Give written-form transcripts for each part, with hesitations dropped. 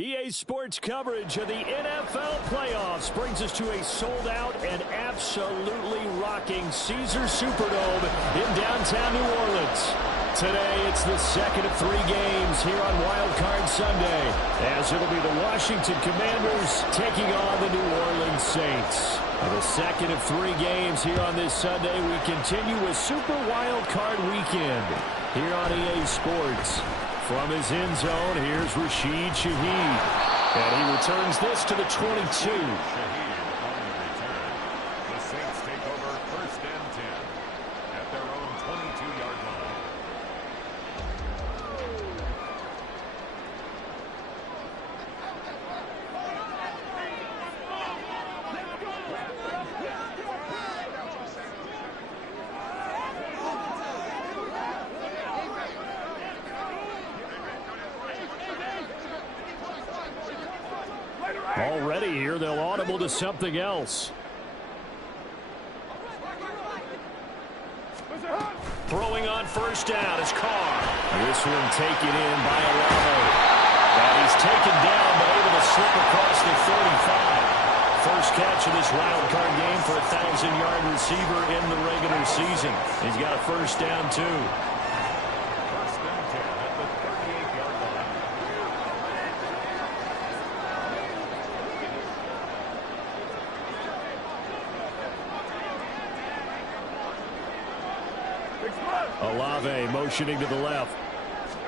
EA Sports coverage of the NFL playoffs brings us to a sold-out and absolutely rocking Caesars Superdome in downtown New Orleans. Today, it's the second of 3 games here on Wild Card Sunday, as it'll be the Washington Commanders taking on the New Orleans Saints. The second of 3 games here on this Sunday, we continue with Super Wild Card Weekend here on EA Sports. From his end zone, here's Rashid Shaheed. And he returns this to the 22. Shaheed on the return. The Saints take over 1st and 10 at their own 22-yard line. Already here, they'll audible to something else. Throwing on 1st down is Carr. This one taken in by Allhailch3vy. And he's taken down but able to slip across the 35. First catch of this wild card game for a 1,000-yard receiver in the regular season. He's got a 1st down, too. 1st and 10 at the 38-yard line. Allhailch3vy motioning to the left.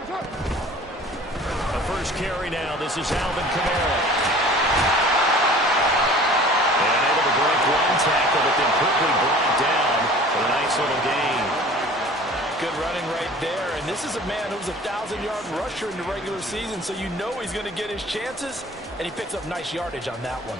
The first carry now. This is Alvin Kamara. And able to break one tackle, but then quickly brought down for a nice little gain. Good running right there. And this is a man who's a 1,000-yard rusher in the regular season, so you know he's going to get his chances, and he picks up nice yardage on that one.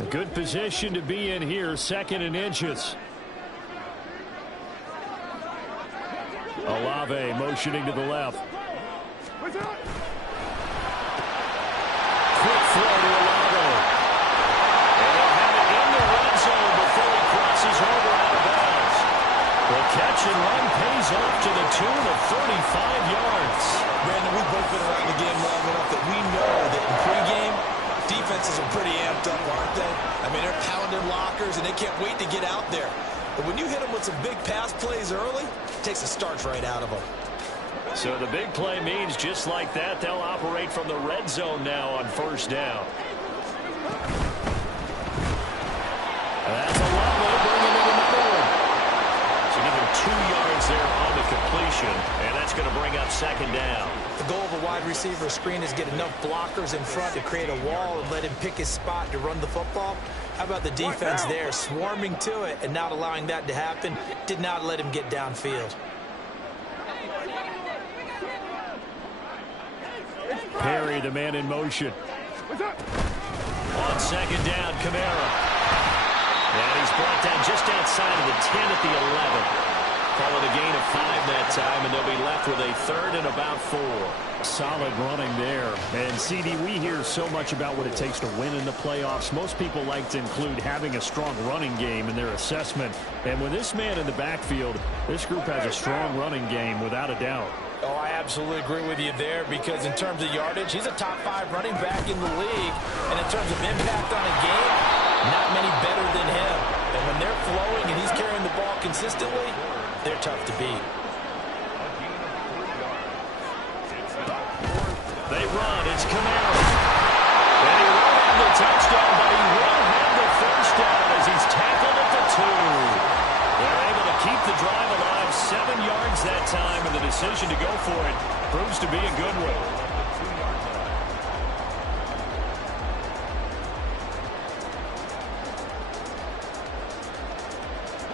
A good position to be in here, 2nd and inches. Allhailch3vy motioning to the left. Quick throw to Allhailch3vy. And they'll have it in the red zone before he crosses over out of bounds. The catch and run pays off to the tune of 35 yards. Brandon, we've both been around the game long enough that we know that in pregame, defenses are pretty amped up, aren't they? I mean, they're pounding lockers, and they can't wait to get out there. But when you hit them with some big pass plays early, it takes the starch right out of them. So the big play means just like that, they'll operate from the red zone now on 1st down. That's Allhailch3vy bringing in another one. So give him 2 yards there on the completion, and that's going to bring up 2nd down. The goal of a wide receiver screen is get enough blockers in front to create a wall and let him pick his spot to run the football. How about the defense there, swarming to it and not allowing that to happen? Did not let him get downfield. Perry, the man in motion. On 2nd down, Kamara. And he's brought down just outside of the 10 at the 11. Call it a gain of 5 that time, and they'll be left with a 3rd and about 4. Solid running there. And, CD, we hear so much about what it takes to win in the playoffs. Most people like to include having a strong running game in their assessment. And with this man in the backfield, this group has a strong running game without a doubt. Oh, I absolutely agree with you there, because in terms of yardage, he's a top 5 running back in the league. And in terms of impact on a game, not many better than him. And when they're flowing and he's carrying the ball consistently, they're tough to beat. They run. It's Kamara. And he won't have the touchdown, but he will have the 1st down as he's tackled at the 2. They're able to keep the drive alive, 7 yards that time, and the decision to go for it proves to be a good one.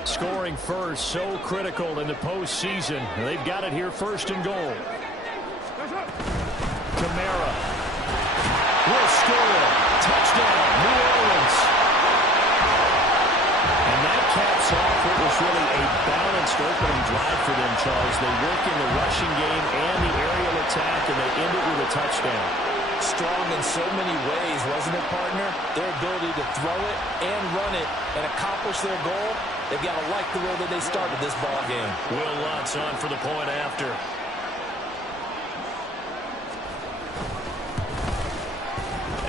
Scoring first, so critical in the postseason. They've got it here, 1st and goal. Kamara will score. Touchdown, New Orleans. And that caps off what was really a balanced opening drive for them, Charles. They work in the rushing game and the aerial attack, and they end it with a touchdown. Strong in so many ways, wasn't it, partner? Their ability to throw it and run it and accomplish their goal, they've got to like the way that they started this ball game. Will Lutz on for the point after.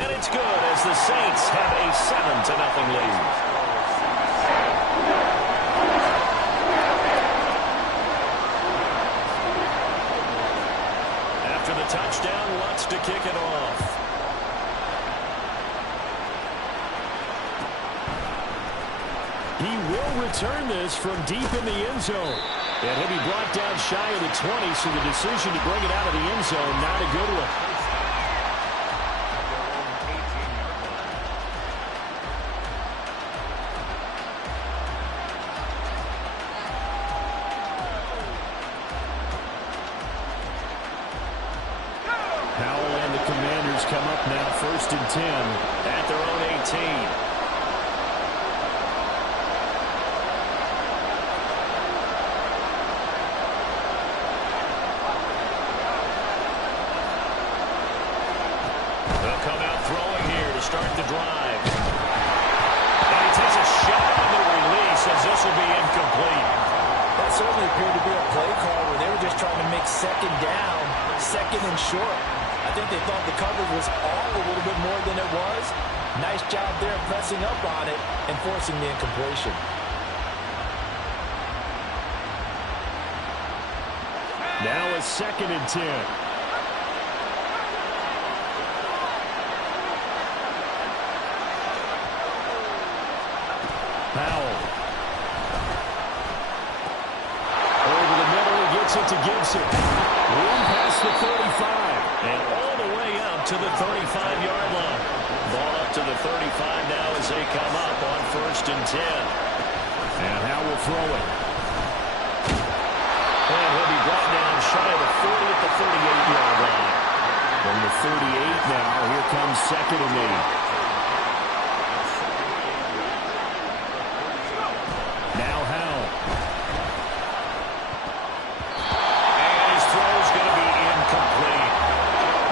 And it's good as the Saints have a 7-0 lead. Touchdown, Lutz to kick it off. He will return this from deep in the end zone. And he'll be brought down shy of the 20, so the decision to bring it out of the end zone, not a good one. Come up now, 1st and 10 at their own 18. They'll come out throwing here to start the drive. And he takes a shot on the release as this will be incomplete. That certainly appeared to be a play call where they were just trying to make 2nd down, 2nd and short. I think they thought the coverage was off a little bit more than it was. Nice job there pressing up on it and forcing the incompletion. Now a 2nd and 10. Powell. Over the middle, he gets it to Gibson. Room past the 35. And all the way up to the 35-yard line. Ball up to the 35 now as they come up on 1st and 10. And Howell throwing. And he'll be brought down shy of the 40 at the 38-yard line. From the 38 now, here comes 2nd and 8. Now Howell. And his throw's going to be incomplete.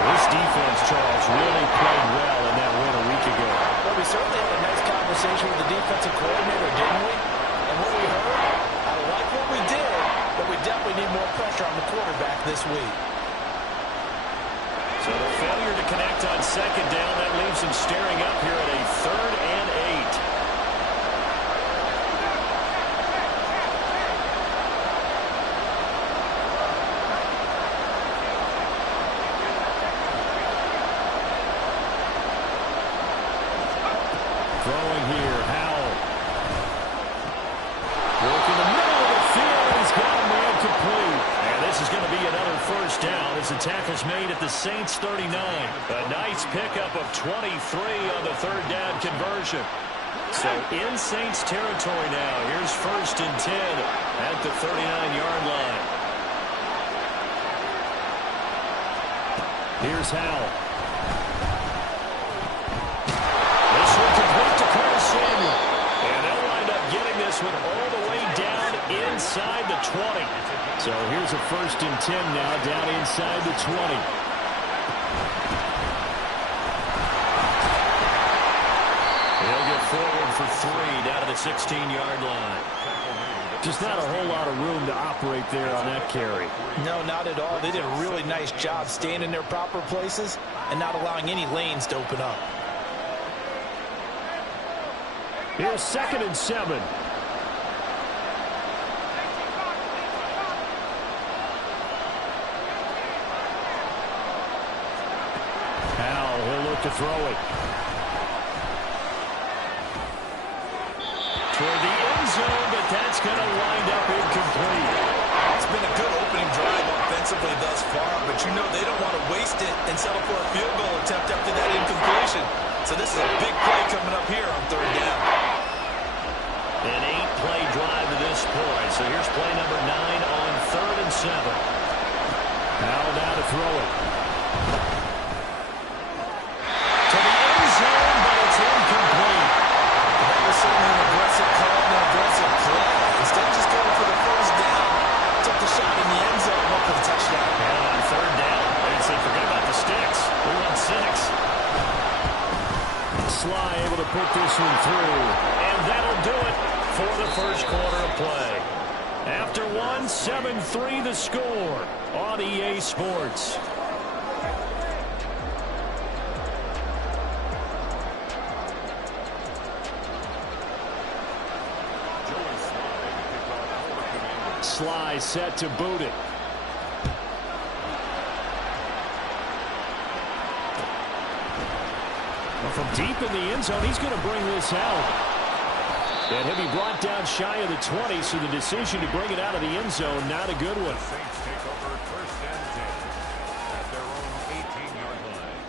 This defense, Charles, really played well in that win a week ago. Well, we certainly had a nice conversation with the defensive coordinator, didn't we? And what we heard, I like what we did, but we definitely need more pressure on the quarterback this week. So the failure to connect on 2nd down, that leaves him staring up here at a 3rd and 8. Throwing here, Howell. Working the middle of the field. He's got a man complete. And this is going to be another 1st down as the tackle's made at the Saints 39. A nice pickup of 23 on the 3rd down conversion. So in Saints territory now. Here's 1st and 10 at the 39-yard line. Here's Howell. And they'll wind up getting this one all the way down inside the 20. So here's a 1st and 10 now down inside the 20. He'll get forward for 3 down to the 16-yard line. Just not a whole lot of room to operate there on that carry. No, not at all. They did a really nice job staying in their proper places and not allowing any lanes to open up. Here's 2nd and 7. Howell, he'll look to throw it. Toward the end zone, but that's going to wind up incomplete. It's been a good opening drive offensively thus far, but you know they don't want to waste it and settle for a field goal attempt after that incompletion. So this is a big play coming up here on 3rd down. An 8-play drive to this point. So here's play number 9 on 3rd and 7. Howell now to throw it. To the end zone, but it's incomplete. That was certainly an aggressive call and an aggressive play. Instead of just going for the 1st down, took the shot in the end zone, went for the touchdown. And on 3rd down, they said forget about the sticks. We want 6. put this one through. And that'll do it for the first quarter of play. After one, 7-3 the score on EA Sports. Sly set to boot it. Well, from deep in the end zone, he's going to bring this out. And he'll be brought down shy of the 20, so the decision to bring it out of the end zone, not a good one. Saints take over first and 10 at their own 18-yard line.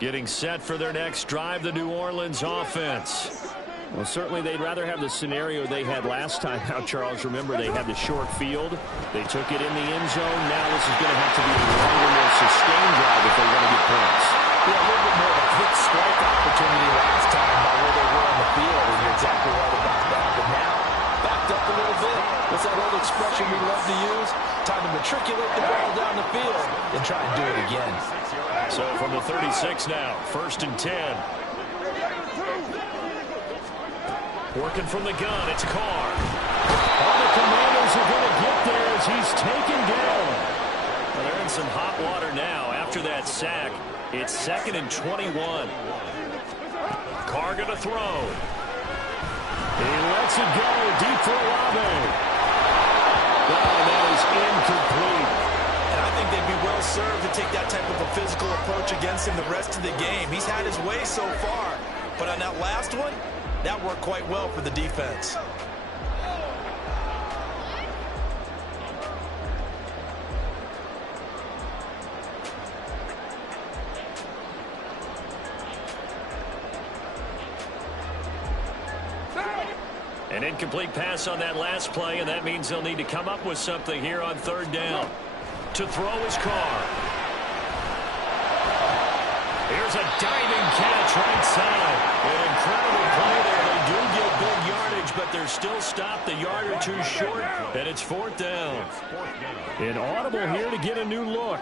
Getting set for their next drive, the New Orleans offense. Well, certainly they'd rather have the scenario they had last time out, Charles. Remember, they had the short field. They took it in the end zone. Now this is going to have to be a longer, more sustained drive if they want to get points. Yeah, a little bit more of a quick strike opportunity last time by where they were on the field, and you're exactly right about that. But now, backed up a little bit. What's that old expression we love to use? Time to matriculate the ball down the field and try and do it again. So from the 36 now, first and 10. Working from the gun, it's Carr. All the Commanders are going to get there as he's taken down. Well, they're in some hot water now. After that sack, it's 2nd and 21. Carr going to throw. He lets it go deep for Olave. Oh, that is incomplete. And I think they'd be well served to take that type of a physical approach against him the rest of the game. He's had his way so far, but on that last one, that worked quite well for the defense. An incomplete pass on that last play, and that means they'll need to come up with something here on 3rd down. To throw his Carr. Here's a diving catch right side. An incredible play there. They do get big yardage, but they're still stopped a yard or two short, and it's 4th down. An audible here to get a new look.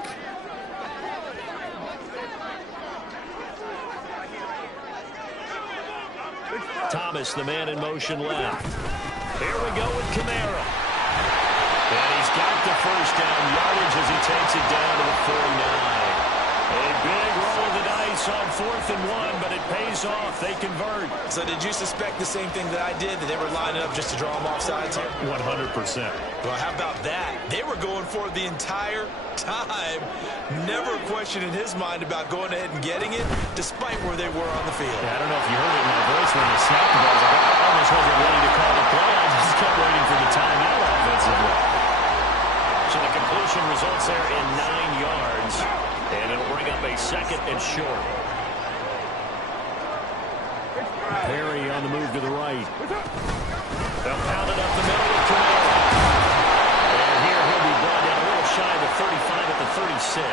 Thomas, the man in motion left. Here we go with Kamara. And he's got the first down yardage as he takes it down to the 49. A big roll of the dice on 4th and 1, but it pays off. They convert. So did you suspect the same thing that I did, that they were lining up just to draw them off sides here? 100%. Well, how about that? They were going for it the entire time. Never a question in his mind about going ahead and getting it, despite where they were on the field. Yeah, I don't know if you heard it in my voice when they snapped the ball. I almost wasn't ready to call the play. I just kept waiting for the timeout offensively. So the completion results there in 9 yards. And it'll bring up a 2nd and short. Perry on the move to the right. They'll pound it up the middle with Kamara. And here he'll be brought down a little shy of the 35 at the 36.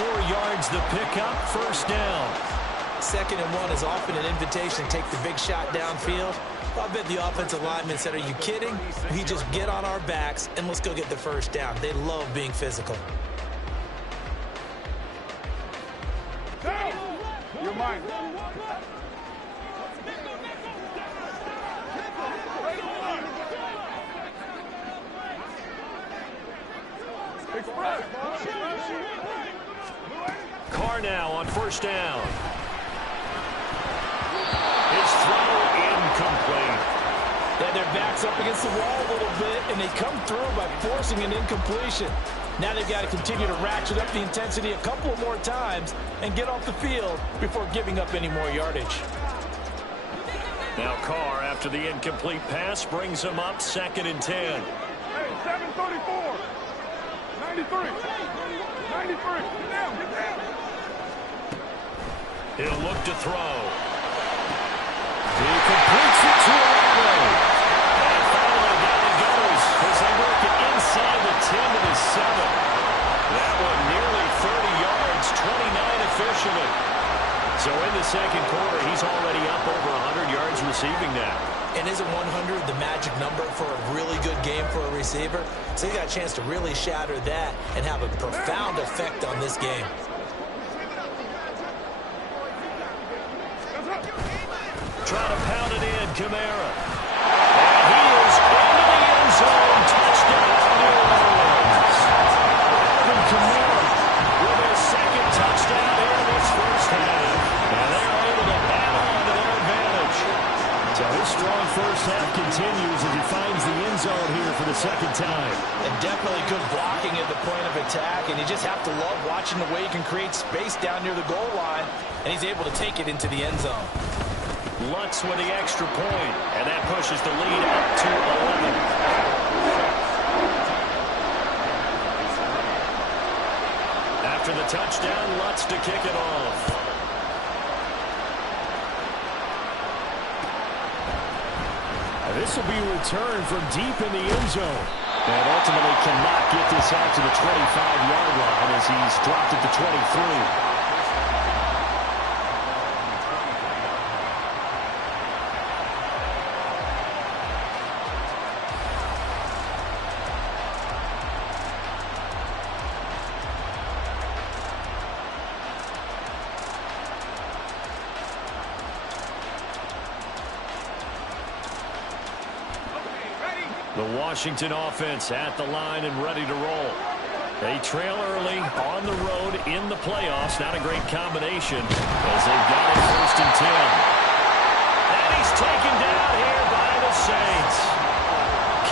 4 yards the pickup, 1st down. 2nd and 1 is often an invitation to take the big shot downfield. I bet the offensive lineman said, are you kidding? We just get on our backs and let's go get the 1st down. They love being physical. You're mine. Carr now on 1st down. His throw incomplete. Yeah, their back's up against the wall a little bit, and they come through by forcing an incompletion. Now they've got to continue to ratchet up the intensity a couple more times and get off the field before giving up any more yardage. Now Carr, after the incomplete pass, brings him up 2nd and 10. Hey, 734. 93. 93. Get down. Get down. He'll look to throw. He completes it to Olave. And finally down he goes as they work it inside the 10 to the 7. That one nearly 30 yards, 29 officially. So in the 2nd quarter, he's already up over 100 yards receiving now. And isn't 100 the magic number for a really good game for a receiver? So he got a chance to really shatter that and have a profound effect on this game. Trying to pound it in, Kamara. And he is into the end zone. Touchdown, New Orleans. Alvin Kamara with his second touchdown here this first half. And they're able to add on to their advantage. So his strong first half continues as he finds the end zone here for the second time. And definitely good blocking at the point of attack. And you just have to love watching the way he can create space down near the goal line. And he's able to take it into the end zone. Lutz with the extra point, and that pushes the lead up to 11. After the touchdown, Lutz to kick it off. This will be returned from deep in the end zone. And ultimately cannot get this out to the 25-yard line as he's dropped at the 23. The Washington offense at the line and ready to roll. They trail early on the road in the playoffs. Not a great combination as they've got it 1st and 10. And he's taken down here by the Saints.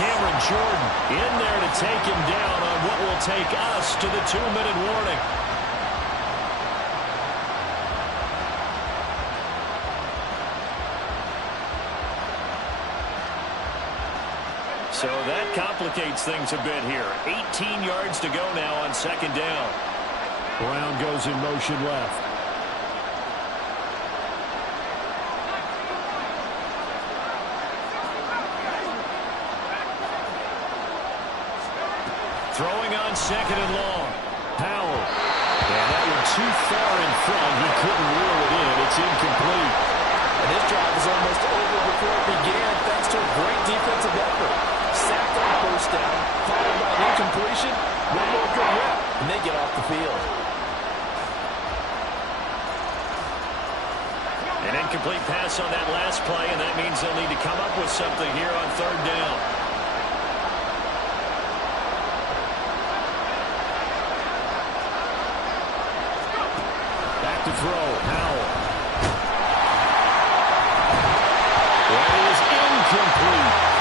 Cameron Jordan in there to take him down on what will take us to the 2-minute warning. So that complicates things a bit here. 18 yards to go now on 2nd down. Brown goes in motion left. Throwing on 2nd and long. Powell. And that one too far in front. He couldn't reel it in. It's incomplete. And this drive was almost over before it began thanks to a great defensive effort. Sacked on 1st down, followed by an incompletion, one more good rep, and they get off the field. An incomplete pass on that last play, and that means they'll need to come up with something here on 3rd down. Back to throw, Powell. That is incomplete.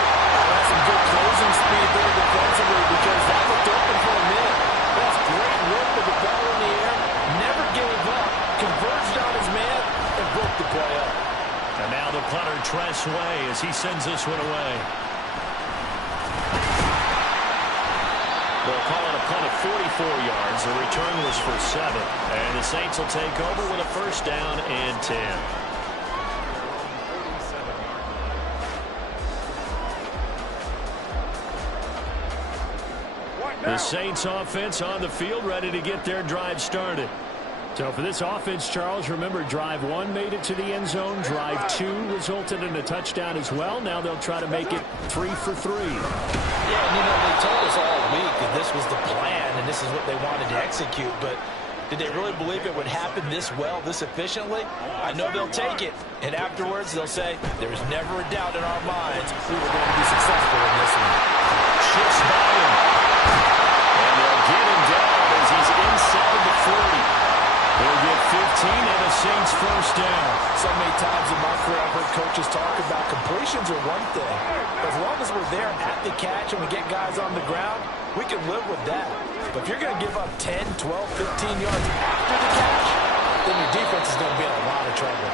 That's some good closing speed there defensively because that looked open for a minute. That's great work with the ball in the air. Never gave up. Converged on his man and broke the play up. And now the punter Tress Way as he sends this one away. They'll call it a punt of 44 yards. The return was for 7. And the Saints will take over with a 1st down and 10. The Saints offense on the field ready to get their drive started. So for this offense, Charles, remember drive 1 made it to the end zone. Drive 2 resulted in a touchdown as well. Now they'll try to make it 3 for 3. Yeah, and they told us all week that this was the plan and this is what they wanted to execute. But did they really believe it would happen this well, this efficiently? I know they'll take it. And afterwards, they'll say, there was never a doubt in our minds we were going to be successful in this one. Shifts by him. And they'll get him down as he's inside the 40. They'll get 15 and a Saints 1st down. So many times in my career I've heard coaches talk about completions are one thing. As long as we're there at the catch and we get guys on the ground, we can live with that. But if you're going to give up 10, 12, 15 yards after the catch, then your defense is going to be in a lot of trouble.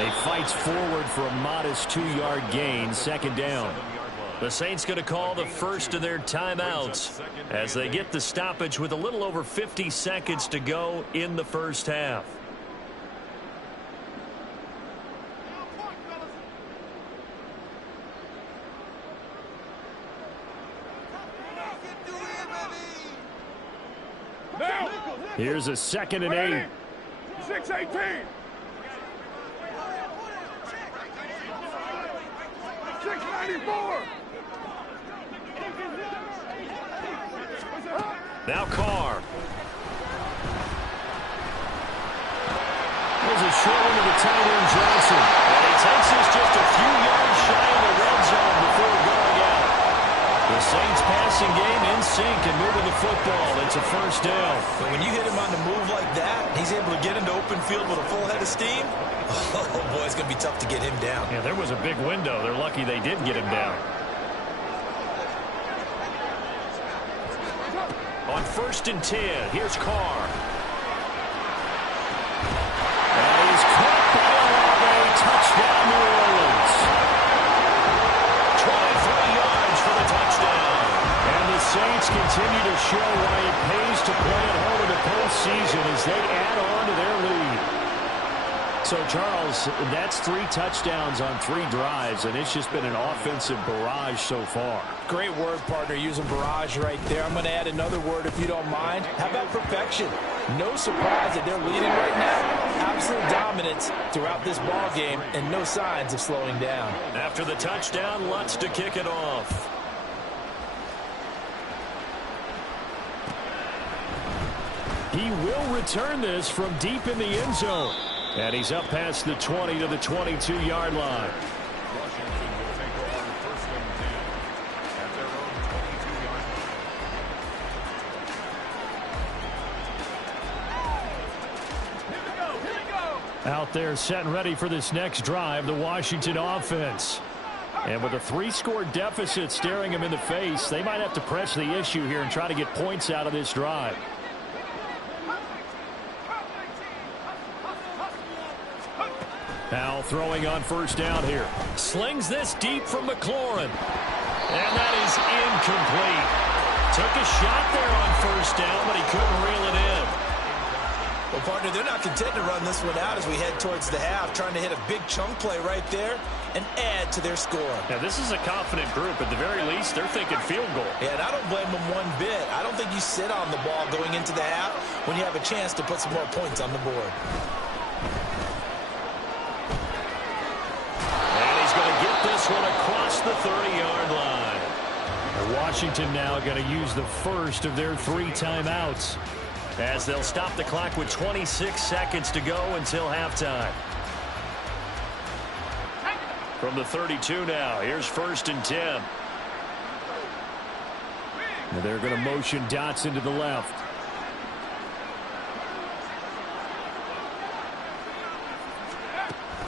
He fights forward for a modest 2-yard gain, 2nd down. The Saints going to call the first of their timeouts as they get the stoppage with a little over 50 seconds to go in the first half. Here's a 2nd and 8. 6-18. 694. Now Carr. There's a short one to the tight end, Johnson. And he takes this just a few yards shy of the red zone before going out. The Saints passing game in sync and moving the football. It's a first down. But when you hit him on the move like that, he's able to get into open field with a full head of steam. Oh, boy, it's going to be tough to get him down. Yeah, there was a big window. They're lucky they did get him down. On 1st and 10, here's Carr. And he's caught by Olave. Touchdown, New Orleans. 23 yards for the touchdown. And the Saints continue to show why it pays to play at home in the postseason as they add on to their lead. So, Charles, that's 3 touchdowns on 3 drives, and it's just been an offensive barrage so far. Great word, partner, using barrage right there. I'm going to add another word if you don't mind. How about perfection? No surprise that they're leading right now. Absolute dominance throughout this ball game and no signs of slowing down. After the touchdown, Lutz to kick it off. He will return this from deep in the end zone. And he's up past the 20 to the 22-yard line. Washington will take over 1st and 10 at their own 22-yard line. Out there set and ready for this next drive, the Washington offense. And with a 3-score deficit staring him in the face, they might have to press the issue here and try to get points out of this drive. Now throwing on 1st down here. Slings this deep from McLaurin. And that is incomplete. Took a shot there on 1st down, but he couldn't reel it in. Well, partner, they're not content to run this one out as we head towards the half, trying to hit a big chunk play right there and add to their score. Now, this is a confident group. At the very least, they're thinking field goal. Yeah, and I don't blame them one bit. I don't think you sit on the ball going into the half when you have a chance to put some more points on the board. This one across the 30-yard line. And Washington now going to use the first of their 3 timeouts as they'll stop the clock with 26 seconds to go until halftime. From the 32 now, here's 1st and 10. And they're going to motion Dotson to the left.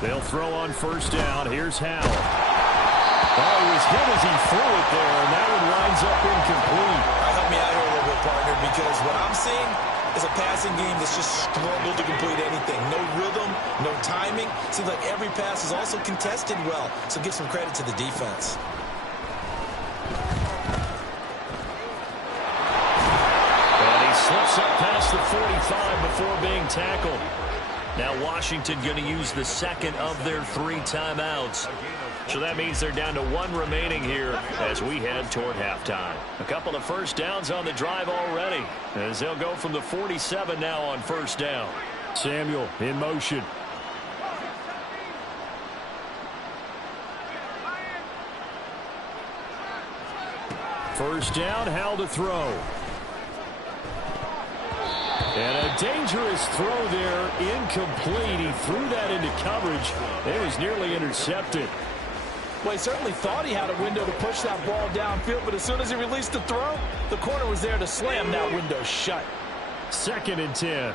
They'll throw on 1st down. Here's Howell. Oh, he was hit as he threw it there, and that one winds up incomplete. Help me out here a little bit, partner, because what I'm seeing is a passing game that's just struggled to complete anything. No rhythm, no timing. Seems like every pass is also contested well, so give some credit to the defense. And he slips up past the 45 before being tackled. Now Washington going to use the second of their 3 timeouts. So that means they're down to 1 remaining here as we head toward halftime. A couple of 1st downs on the drive already as they'll go from the 47 now on 1st down. Samuel in motion. First down, Howell to throw. And a dangerous throw there, incomplete. He threw that into coverage. It was nearly intercepted. Well, he certainly thought he had a window to push that ball downfield, but as soon as he released the throw, the corner was there to slam that window shut. 2nd and 10.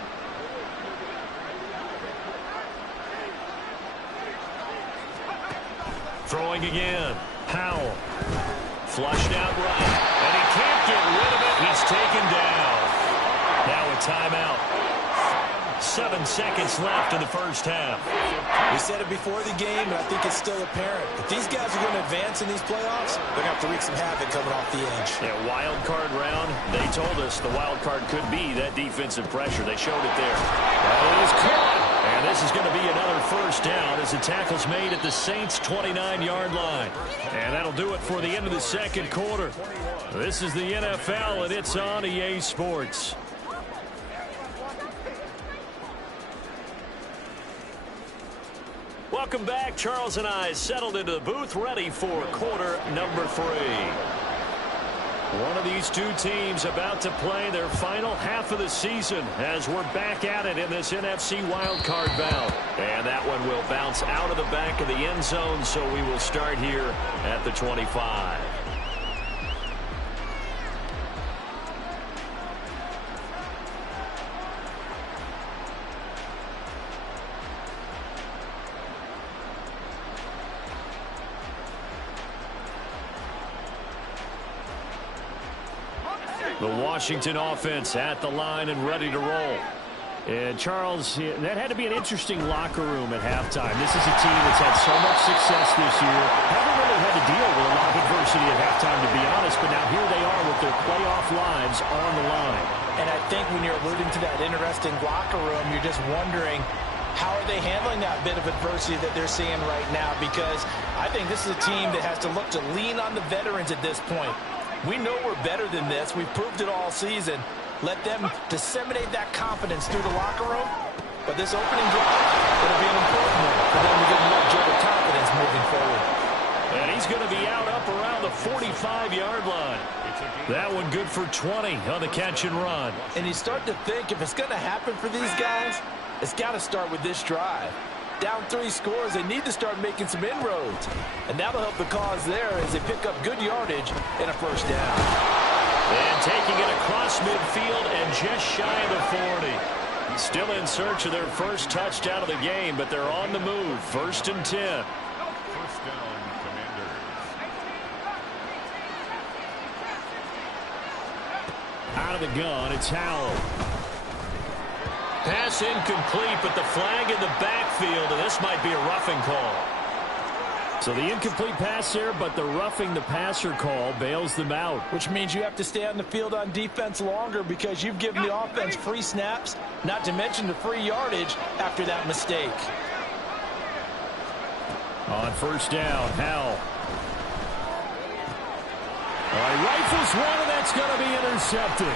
Throwing again. Howell. Flushed out right. And he can't get rid of it. He's taken down. Now a timeout. 7 seconds left in the first half. We said it before the game, and I think it's still apparent. If these guys are going to advance in these playoffs, they're going to have to wreak some havoc coming off the edge. Yeah, wild card round. They told us the wild card could be that defensive pressure. They showed it there. That is caught. And this is going to be another first down as the tackle's made at the Saints' 29-yard line. And that'll do it for the end of the second quarter. This is the NFL, and it's on EA Sports. Welcome back. Charles and I settled into the booth, ready for quarter number 3. One of these two teams about to play their final half of the season as we're back at it in this NFC wildcard bout. And that one will bounce out of the back of the end zone, so we will start here at the 25. The Washington offense at the line and ready to roll. And Charles, that had to be an interesting locker room at halftime. This is a team that's had so much success this year. Haven't really had to deal with a lot of adversity at halftime, to be honest, but now here they are with their playoff lives on the line. And I think when you're alluding to that interesting locker room, you're just wondering, how are they handling that bit of adversity that they're seeing right now? Because I think this is a team that has to look to lean on the veterans at this point. We know we're better than this. We've proved it all season. Let them disseminate that confidence through the locker room. But this opening drive, it'll be an important one for them to get more jolt of confidence moving forward. And he's going to be out up around the 45-yard line. That one good for 20 on the catch and run. And you start to think, if it's going to happen for these guys, it's got to start with this drive. Down 3 scores, they need to start making some inroads. And that'll help the cause there as they pick up good yardage and a first down. And taking it across midfield and just shy of the 40. Still in search of their first touchdown of the game, but they're on the move. 1st and 10. First down, Commanders. Out of the gun, it's Howell. Pass incomplete, but the flag in the backfield, and this might be a roughing call. So the incomplete pass there, but the roughing the passer call bails them out. Which means you have to stay on the field on defense longer because you've given the offense free snaps, not to mention the free yardage after that mistake. On first down, Howell. Rifles one, and that's going to be intercepted.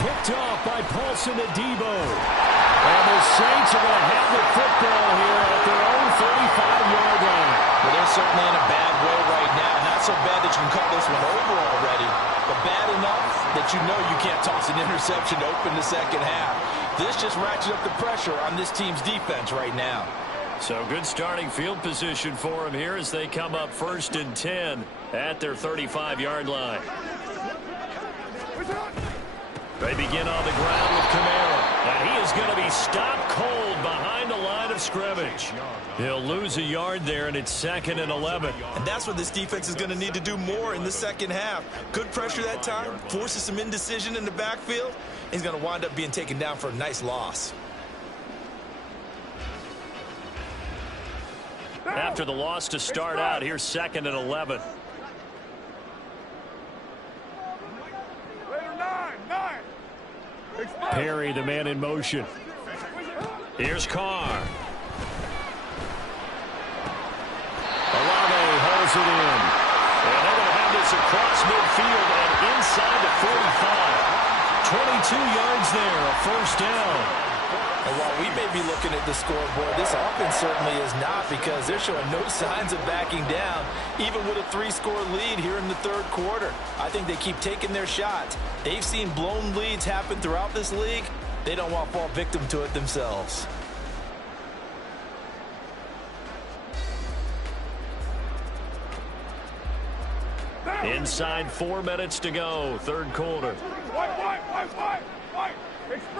Picked off by Psn Allhailch3vy. And the Saints are going to have the football here at their own 35-yard line. Well, they're certainly in a bad way right now. Not so bad that you can call this one over already, but bad enough that you know you can't toss an interception to open the second half. This just ratchets up the pressure on this team's defense right now. So good starting field position for them here as they come up 1st and 10 at their 35-yard line. They begin on the ground with Kamara. And he is going to be stopped cold behind the line of scrimmage. He'll lose a yard there, and it's 2nd and 11. And that's what this defense is going to need to do more in the second half. Good pressure that time, forces some indecision in the backfield. He's going to wind up being taken down for a nice loss. After the loss to start out, here's 2nd and 11. Perry, the man in motion. Here's Carr. Olave holds it in. And they're going to have this across midfield and inside the 45. 22 yards there, a first down. And while we may be looking at the scoreboard, this offense certainly is not, because they're showing no signs of backing down, even with a 3-score lead here in the 3rd quarter. I think they keep taking their shots. They've seen blown leads happen throughout this league. They don't want to fall victim to it themselves. Inside 4 minutes to go, 3rd quarter.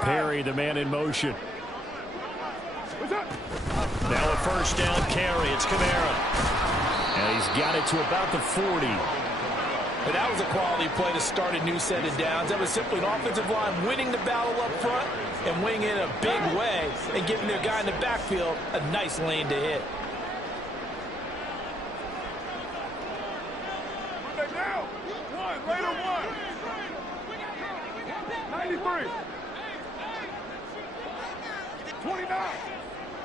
Perry, the man in motion. Now a first down carry. It's Kamara. And he's got it to about the 40. But that was a quality play to start a new set of downs. That was simply an offensive line winning the battle up front and winning in a big way and giving their guy in the backfield a nice lane to hit. Later one. 93. 29.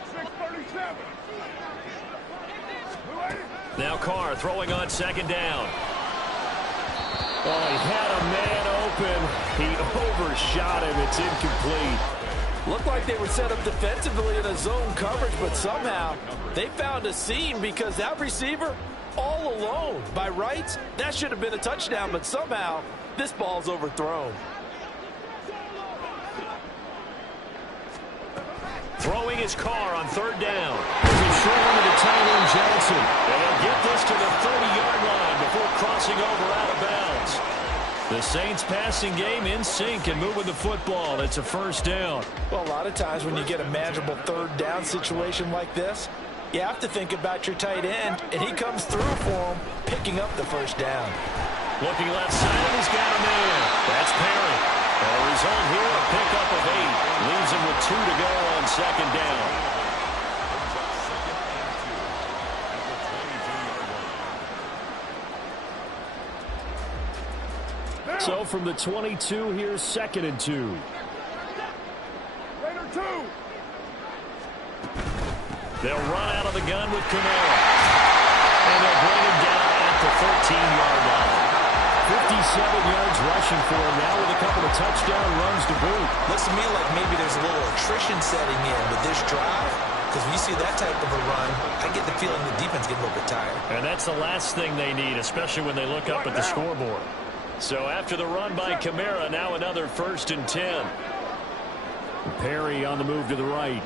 637. Now Carr throwing on 2nd down. Oh, he had a man open. He overshot him. It's incomplete. Looked like they were set up defensively in a zone coverage, but somehow they found a seam because that receiver all alone. By rights, that should have been a touchdown, but somehow this ball's overthrown. Throwing his car on third down. There's a short one to Tyler Johnson. They'll get this to the 30-yard line before crossing over out of bounds. The Saints passing game in sync and moving the football. It's a first down. Well, a lot of times when you get a manageable third down situation like this, you have to think about your tight end, and he comes through for him, picking up the first down. Looking left side, and he's got a man. That's Perry. The result here, a pickup of 8. Leaves him with 2 to go on second down. So from the 22, here's 2nd and 2. Raider 2. They'll run out of the gun with Camara. And they'll bring him down at the 13-yard line. 57 yards rushing for him now with a couple of touchdown runs to boot. Looks to me like maybe there's a little attrition setting in with this drive. Because when you see that type of a run, I get the feeling the defense gets a little bit tired. And that's the last thing they need, especially when they look up at the scoreboard. So after the run by Camara, now another 1st and 10. Perry on the move to the right.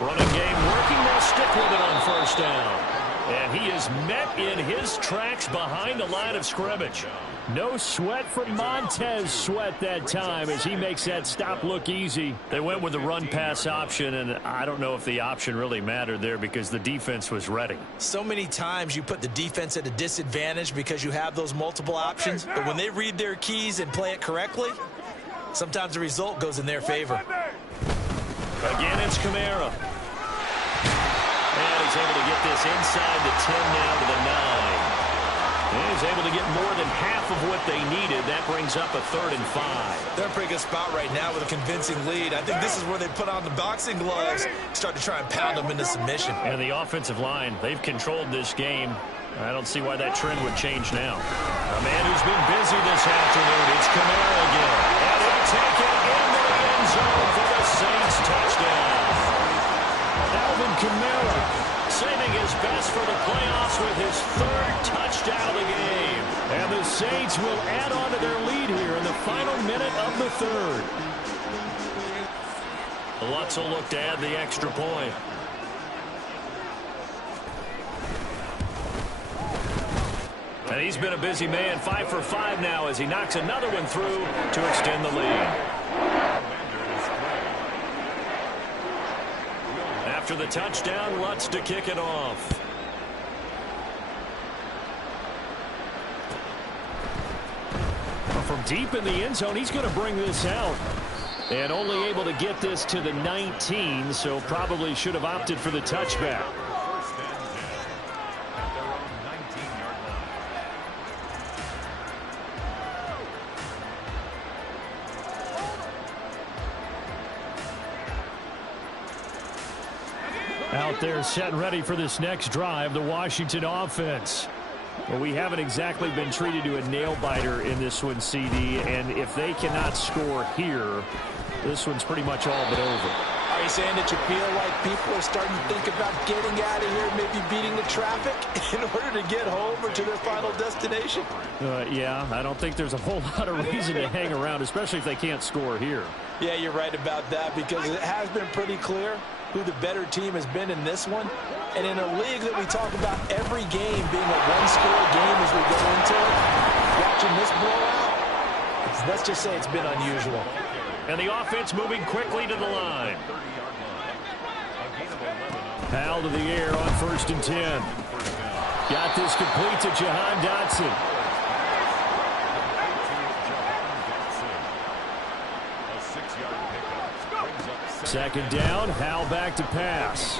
Running game working. They'll stick with it on first down. And he is met in his tracks behind the line of scrimmage. No sweat from Montez Sweat that time as he makes that stop look easy. They went with the run-pass option, and I don't know if the option really mattered there because the defense was ready. So many times you put the defense at a disadvantage because you have those multiple options, but when they read their keys and play it correctly, sometimes the result goes in their favor. Again, it's Camara. And he's able to get this inside the 10 now to the 9. And he's able to get more than half of what they needed. That brings up a 3rd and 5. They're in a pretty good spot right now with a convincing lead. I think this is where they put on the boxing gloves, start to try and pound them into submission. And the offensive line, they've controlled this game. I don't see why that trend would change now. A man who's been busy this afternoon, it's Camara again. And he'll take it into the end zone for the Saints touchdown. Alvin Kamara saving his best for the playoffs with his 3rd touchdown of the game. And the Saints will add on to their lead here in the final minute of the 3rd. Lutz will look to add the extra point. And he's been a busy man, 5 for 5 now as he knocks another one through to extend the lead. After the touchdown, Lutz to kick it off. From deep in the end zone, he's going to bring this out. And only able to get this to the 19, so probably should have opted for the touchback. Out there set and ready for this next drive, the Washington offense. Well, we haven't exactly been treated to a nail-biter in this one, CD, and if they cannot score here, this one's pretty much all but over. Are you saying that you feel like people are starting to think about getting out of here, maybe beating the traffic in order to get home or to their final destination? Yeah, I don't think there's a whole lot of reason to hang around, especially if they can't score here. Yeah, you're right about that because it has been pretty clear who the better team has been in this one. And in a league that we talk about every game being a one-score game as we go into it, watching this blowout, let's just say it's been unusual. And the offense moving quickly to the line. Powell to the air on 1st and 10. Got this complete to Jahan Dotson. Second down, Howell back to pass.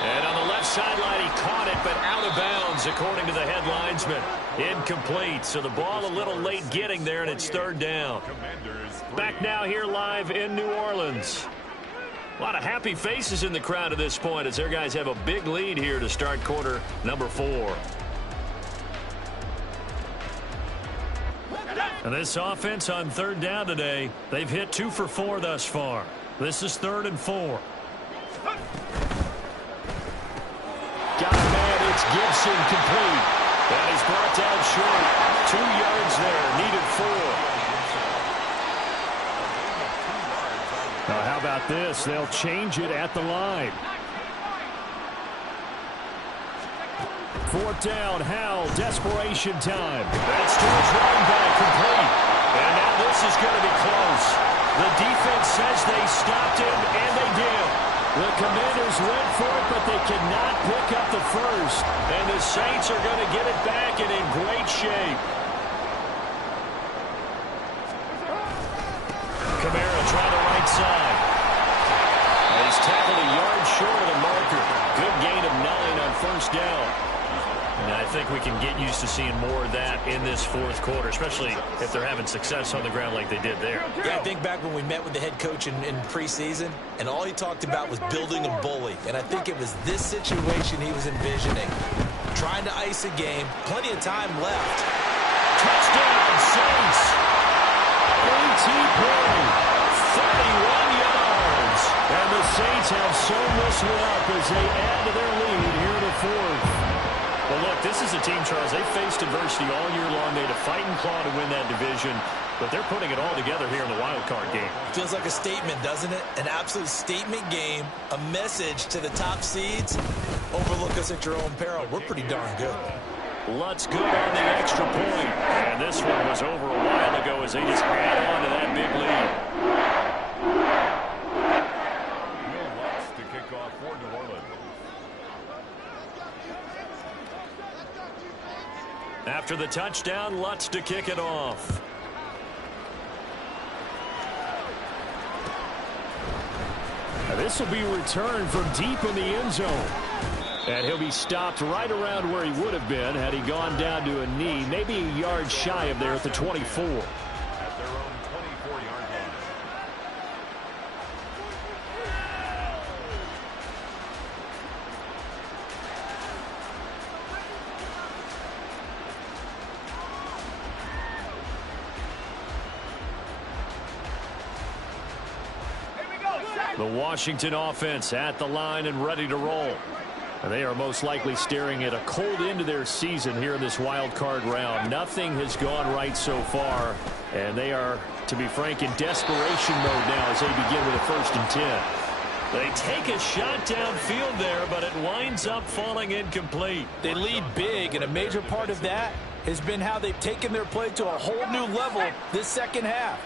And on the left sideline, he caught it, but out of bounds, according to the head linesman. Incomplete, so the ball a little late getting there, and it's 3rd down. Back now here live in New Orleans. A lot of happy faces in the crowd at this point as their guys have a big lead here to start quarter number 4. And this offense on third down today, they've hit 2 for 4 thus far. This is 3rd and 4. Got a man, it's Gibson, complete. And he's brought down short. 2 yards there, needed 4. Now, how about this? They'll change it at the line. 4th down, Howell, desperation time. That's to his running back, complete. And now this is going to be close. The defense says they stopped him, and they did. The Commanders went for it, but they could not pick up the first. And the Saints are going to get it back and in great shape. Kamara trying the right side. And he's tackled a yard short of the marker. Good gain of 9 on 1st down. And I think we can get used to seeing more of that in this 4th quarter, especially if they're having success on the ground like they did there. Yeah, I think back when we met with the head coach in preseason, and all he talked about was building a bully. And I think it was this situation he was envisioning. Trying to ice a game, plenty of time left. Touchdown, Saints! A.T. Perry, 31 yards. And the Saints have sewn this one up as they add to their lead here in the 4th. Well, look, this is a team, Charles, they faced adversity all year long. They had to fight and claw to win that division, but they're putting it all together here in the wild card game. Feels like a statement, doesn't it? An absolute statement game, a message to the top seeds. Overlook us at your own peril. We're pretty darn good. Lutz good on the extra point. And this one was over a while ago as they just add on to that big lead. Lutz to kick off for New Orleans. After the touchdown, Lutz to kick it off. Now this will be returned from deep in the end zone. And he'll be stopped right around where he would have been had he gone down to a knee, maybe a yard shy of there at the 24. At their own 24-yard line. The Washington offense at the line and ready to roll. And they are most likely staring at a cold end to their season here in this wild card round. Nothing has gone right so far, and they are, to be frank, in desperation mode now as they begin with a 1st and 10. They take a shot downfield there, but it winds up falling incomplete. They lead big, and a major part of that has been how they've taken their play to a whole new level this second half.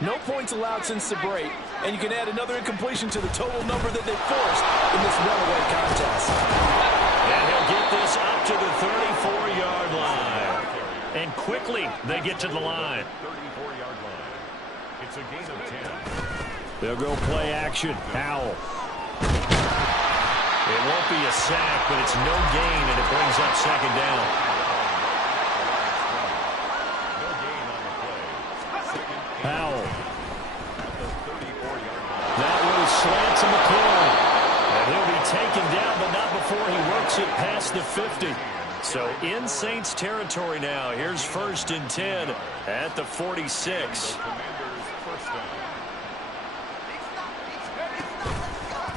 No points allowed since the break, and you can add another incompletion to the total number that they forced in this runaway contest. And he'll get this up to the 34-yard line. And quickly they get to the line. 34-yard line. It's a gain of 10. They'll go play action. Howell. It won't be a sack, but it's no gain, and it brings up 2nd down. Howell. That one slants in the corner. And he'll be taken down, but not before he works it past the 50. So in Saints territory now. Here's 1st and 10 at the 46.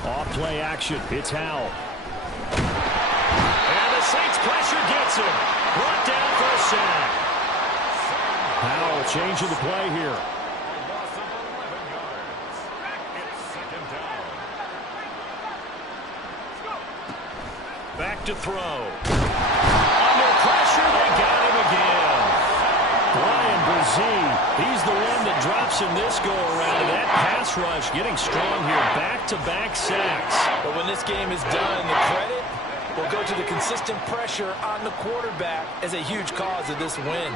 Off play action. It's Howell. And the Saints pressure gets him. Brought down for a sack. Howell changing the play here. Back to throw. Under pressure, they got him again. Brian Brzee, he's the one that drops him this go-around. That pass rush getting strong here. Back-to-back sacks. But when this game is done, the credit will go to the consistent pressure on the quarterback as a huge cause of this win.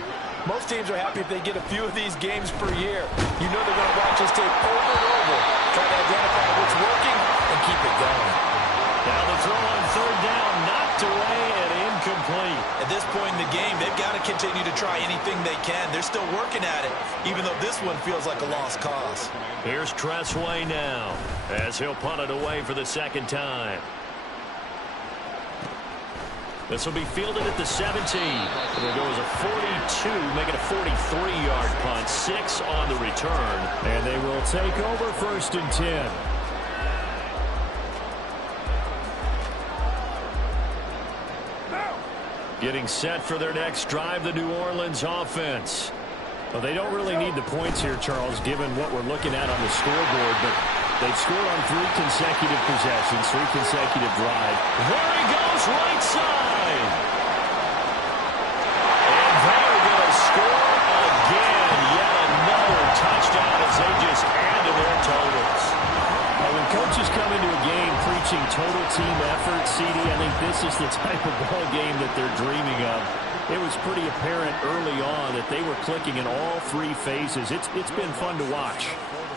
Most teams are happy if they get a few of these games per year. You know they're going to watch this tape over and over, try to identify what's working and keep it going. Now the throw on 3rd down, knocked away and incomplete. At this point in the game, they've got to continue to try anything they can. They're still working at it, even though this one feels like a lost cause. Here's Tressway now as he'll punt it away for the 2nd time. This will be fielded at the 17. It'll go as a 42, make it a 43-yard punt. 6 on the return. And they will take over 1st and 10. Getting set for their next drive, the New Orleans offense. Well, they don't really need the points here, Charles, given what we're looking at on the scoreboard, but they've scored on 3 consecutive possessions, 3 consecutive drives. There he goes, right side. And they're going to score again. Yet another touchdown as they just add to their totals. When coaches come into a game preaching total team effort, CD, I think this is the type of ball game that they're dreaming of. It was pretty apparent early on that they were clicking in all 3 phases. It's been fun to watch.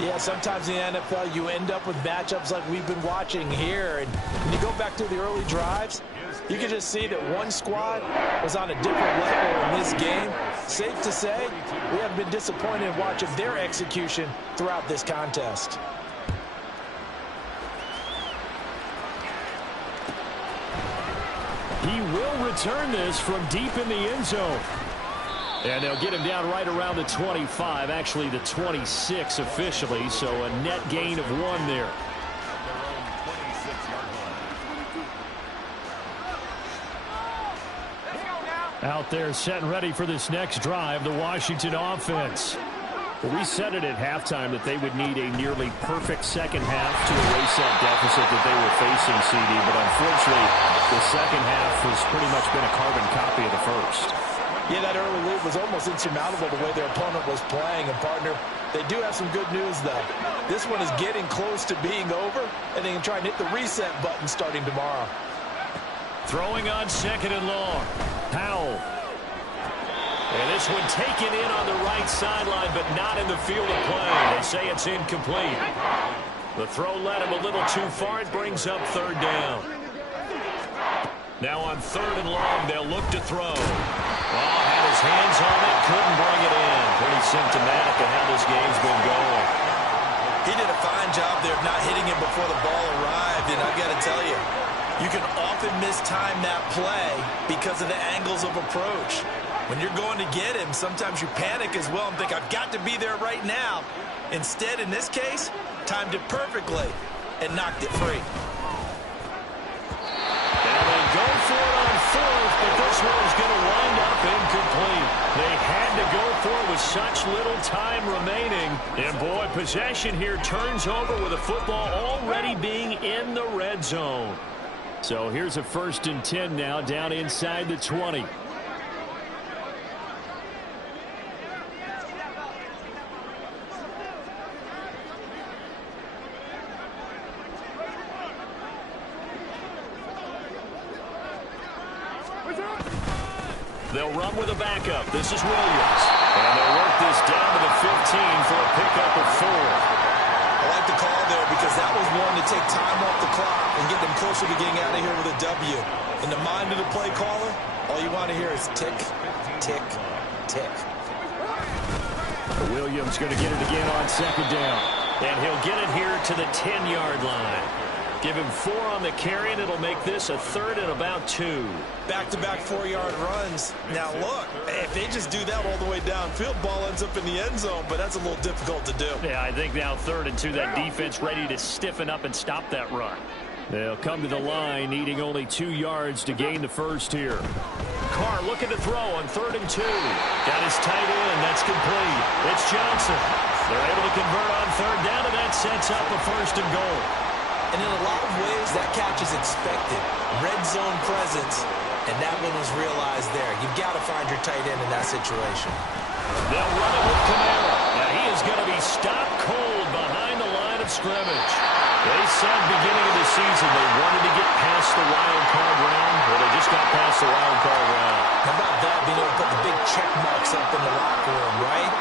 Yeah, sometimes in the NFL you end up with matchups like we've been watching here. And when you go back to the early drives, you can just see that one squad was on a different level in this game. Safe to say, we have been disappointed in watching their execution throughout this contest. He will return this from deep in the end zone. And they'll get him down right around the 25, actually the 26 officially, so a net gain of 1 there. Out there set and ready for this next drive, the Washington offense. Well, we said it at halftime that they would need a nearly perfect second half to erase that deficit that they were facing, CD, but unfortunately the second half has pretty much been a carbon copy of the first. Yeah, that early lead was almost insurmountable the way their opponent was playing. And, partner, they do have some good news, though. This one is getting close to being over, and they can try and hit the reset button starting tomorrow. Throwing on 2nd and long. Powell. And this one taken in on the right sideline, but not in the field of play. They say it's incomplete. The throw led him a little too far. It brings up 3rd down. Now on 3rd and long, they'll look to throw. Oh, had his hands on it, couldn't bring it in. Pretty symptomatic of how this game's been going. He did a fine job there of not hitting him before the ball arrived, and I've got to tell you, you can often mistime that play because of the angles of approach. When you're going to get him, sometimes you panic as well and think, I've got to be there right now. Instead, in this case, timed it perfectly and knocked it free. And they go for it on 4th, but this one's going to wind up incomplete. They had to go for it with such little time remaining. And, boy, possession here turns over with the football already being in the red zone. So here's a 1st and 10 now down inside the 20. They'll run with a backup. This is Williams. And they'll work this down to the 15 for a pickup of 4. I like the call there because that was one to take time off the clock and get them closer to getting out of here with a W. In the mind of the play caller, all you want to hear is tick, tick, tick. Williams going to get it again on 2nd down. And he'll get it here to the 10-yard line. Give him 4 on the carry, and it'll make this a 3rd and about 2. Back-to-back 4-yard runs. Now, look, if they just do that all the way downfield, ball ends up in the end zone, but that's a little difficult to do. Yeah, I think now 3rd and 2, that defense ready to stiffen up and stop that run. They'll come to the line, needing only 2 yards to gain the first here. Carr looking to throw on 3rd and 2. Got his tight end. That's complete. It's Johnson. They're able to convert on 3rd down, and that sets up a 1st and goal. And in a lot of ways, that catch is expected. Red zone presence, and that one was realized there. You've got to find your tight end in that situation. They'll run it with Kamara. Now he is going to be stopped cold behind the line of scrimmage. They said beginning of the season they wanted to get past the wild card round. Well, they just got past the wild card round. How about that, being able to put the big check marks up in the locker room, right?